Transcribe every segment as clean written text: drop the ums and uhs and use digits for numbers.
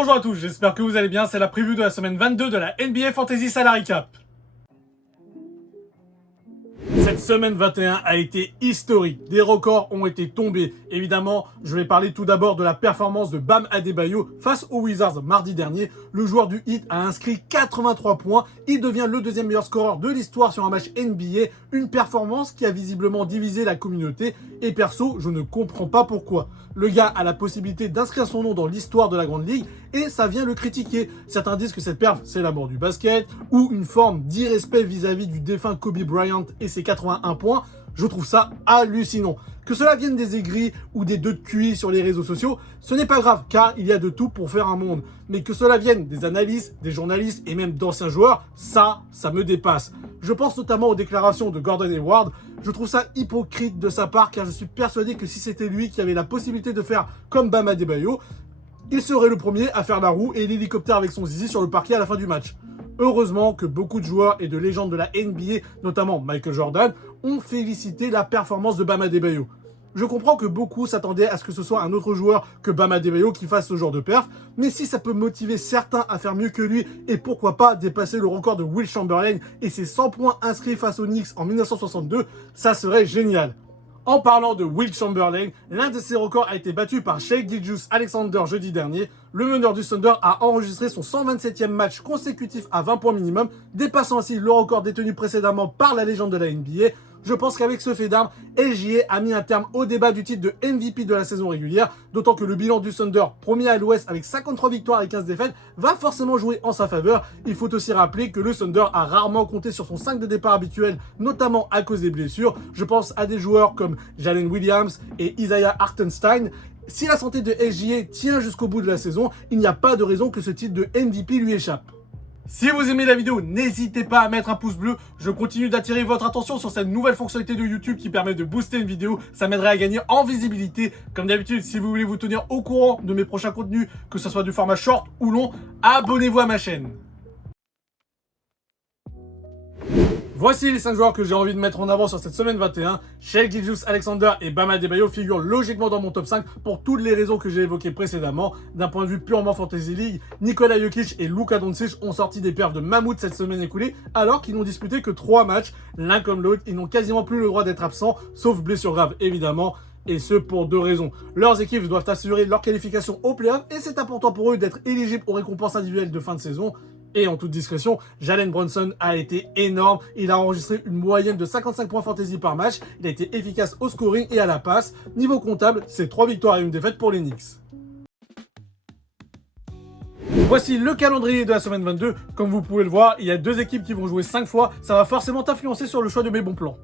Bonjour à tous, j'espère que vous allez bien, c'est la preview de la semaine 22 de la NBA Fantasy Salary Cap. Cette semaine 21 a été historique, des records ont été tombés. Évidemment, je vais parler tout d'abord de la performance de Bam Adebayo face aux Wizards mardi dernier. Le joueur du Heat a inscrit 83 points, il devient le deuxième meilleur scoreur de l'histoire sur un match NBA, une performance qui a visiblement divisé la communauté et perso, je ne comprends pas pourquoi. Le gars a la possibilité d'inscrire son nom dans l'histoire de la Grande Ligue et ça vient le critiquer. Certains disent que cette perf, c'est la mort du basket ou une forme d'irrespect vis-à-vis du défunt Kobe Bryant et ses 81 points. Je trouve ça hallucinant. Que cela vienne des aigris ou des deux de QI sur les réseaux sociaux, ce n'est pas grave car il y a de tout pour faire un monde. Mais que cela vienne des analystes, des journalistes et même d'anciens joueurs, ça me dépasse. Je pense notamment aux déclarations de Gordon Hayward. Je trouve ça hypocrite de sa part car je suis persuadé que si c'était lui qui avait la possibilité de faire comme Bam Adebayo, il serait le premier à faire la roue et l'hélicoptère avec son zizi sur le parquet à la fin du match. Heureusement que beaucoup de joueurs et de légendes de la NBA, notamment Michael Jordan, ont félicité la performance de Bam Adebayo. Je comprends que beaucoup s'attendaient à ce que ce soit un autre joueur que Bam Adebayo qui fasse ce genre de perf, mais si ça peut motiver certains à faire mieux que lui et pourquoi pas dépasser le record de Will Chamberlain et ses 100 points inscrits face aux Knicks en 1962, ça serait génial. En parlant de Will Chamberlain, l'un de ses records a été battu par Shai Gilgeous-Alexander jeudi dernier. Le meneur du Thunder a enregistré son 127e match consécutif à 20 points minimum, dépassant ainsi le record détenu précédemment par la légende de la NBA. Je pense qu'avec ce fait d'armes, SGA a mis un terme au débat du titre de MVP de la saison régulière, d'autant que le bilan du Thunder, premier à l'Ouest avec 53 victoires et 15 défaites, va forcément jouer en sa faveur. Il faut aussi rappeler que le Thunder a rarement compté sur son 5 de départ habituel, notamment à cause des blessures. Je pense à des joueurs comme Jalen Williams et Isaiah Hartenstein. Si la santé de SGA tient jusqu'au bout de la saison, il n'y a pas de raison que ce titre de MVP lui échappe. Si vous aimez la vidéo, n'hésitez pas à mettre un pouce bleu. Je continue d'attirer votre attention sur cette nouvelle fonctionnalité de YouTube qui permet de booster une vidéo. Ça m'aiderait à gagner en visibilité. Comme d'habitude, si vous voulez vous tenir au courant de mes prochains contenus, que ce soit du format short ou long, abonnez-vous à ma chaîne. Voici les 5 joueurs que j'ai envie de mettre en avant sur cette semaine 21. Shai Gilgeous-Alexander et Bam Adebayo figurent logiquement dans mon top 5 pour toutes les raisons que j'ai évoquées précédemment. D'un point de vue purement Fantasy League, Nikola Jokic et Luka Doncic ont sorti des perfs de mammouth cette semaine écoulée alors qu'ils n'ont disputé que 3 matchs. L'un comme l'autre, ils n'ont quasiment plus le droit d'être absents, sauf blessure grave évidemment. Et ce pour 2 raisons. Leurs équipes doivent assurer leur qualification au play-off et c'est important pour eux d'être éligibles aux récompenses individuelles de fin de saison. Et en toute discrétion, Jalen Brunson a été énorme. Il a enregistré une moyenne de 55 points fantasy par match. Il a été efficace au scoring et à la passe. Niveau comptable, c'est 3 victoires et 1 défaite pour les Knicks. Voici le calendrier de la semaine 22. Comme vous pouvez le voir, il y a 2 équipes qui vont jouer 5 fois. Ça va forcément influencer sur le choix de mes bons plans.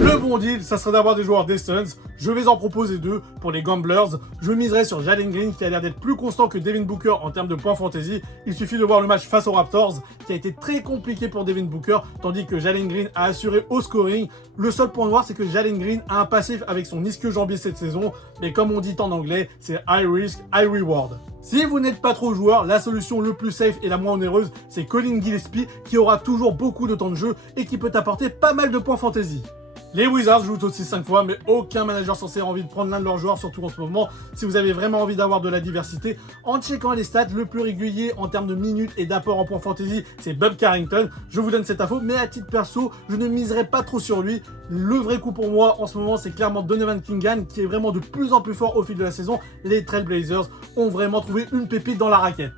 Le bon deal, ça serait d'avoir des joueurs des Suns. Je vais en proposer 2 pour les Gamblers. Je miserai sur Jalen Green qui a l'air d'être plus constant que Devin Booker en termes de points fantasy. Il suffit de voir le match face aux Raptors qui a été très compliqué pour Devin Booker tandis que Jalen Green a assuré au scoring. Le seul point noir, c'est que Jalen Green a un passif avec son ischio-jambier cette saison. Mais comme on dit en anglais, c'est high risk, high reward. Si vous n'êtes pas trop joueur, la solution le plus safe et la moins onéreuse, c'est Colin Gillespie qui aura toujours beaucoup de temps de jeu et qui peut apporter pas mal de points fantasy. Les Wizards jouent aussi 5 fois, mais aucun manager censé a envie de prendre l'un de leurs joueurs, surtout en ce moment. Si vous avez vraiment envie d'avoir de la diversité, en checkant les stats, le plus régulier en termes de minutes et d'apport en points fantasy, c'est Bob Carrington. Je vous donne cette info, mais à titre perso, je ne miserai pas trop sur lui. Le vrai coup pour moi en ce moment, c'est clairement Donovan Kingan, qui est vraiment de plus en plus fort au fil de la saison. Les Trailblazers ont vraiment trouvé une pépite dans la raquette.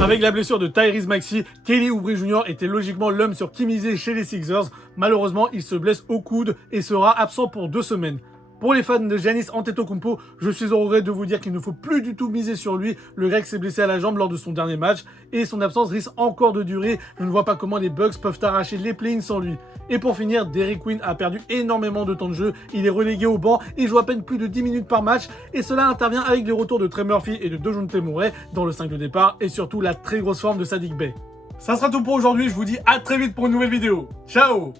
Avec la blessure de Tyrese Maxey, Kelly Oubre Jr. était logiquement l'homme sur qui miser chez les Sixers. Malheureusement, il se blesse au coude et sera absent pour 2 semaines. Pour les fans de Giannis Antetokounmpo, je suis au regret de vous dire qu'il ne faut plus du tout miser sur lui. Le Grec s'est blessé à la jambe lors de son dernier match et son absence risque encore de durer. Je ne vois pas comment les Bucks peuvent arracher les play-ins sans lui. Et pour finir, Derrick Queen a perdu énormément de temps de jeu. Il est relégué au banc et joue à peine plus de 10 minutes par match. Et cela intervient avec les retours de Trey Murphy et de Dejounte Murray dans le 5 de départ et surtout la très grosse forme de Saddiq Bey. Ça sera tout pour aujourd'hui. Je vous dis à très vite pour une nouvelle vidéo. Ciao!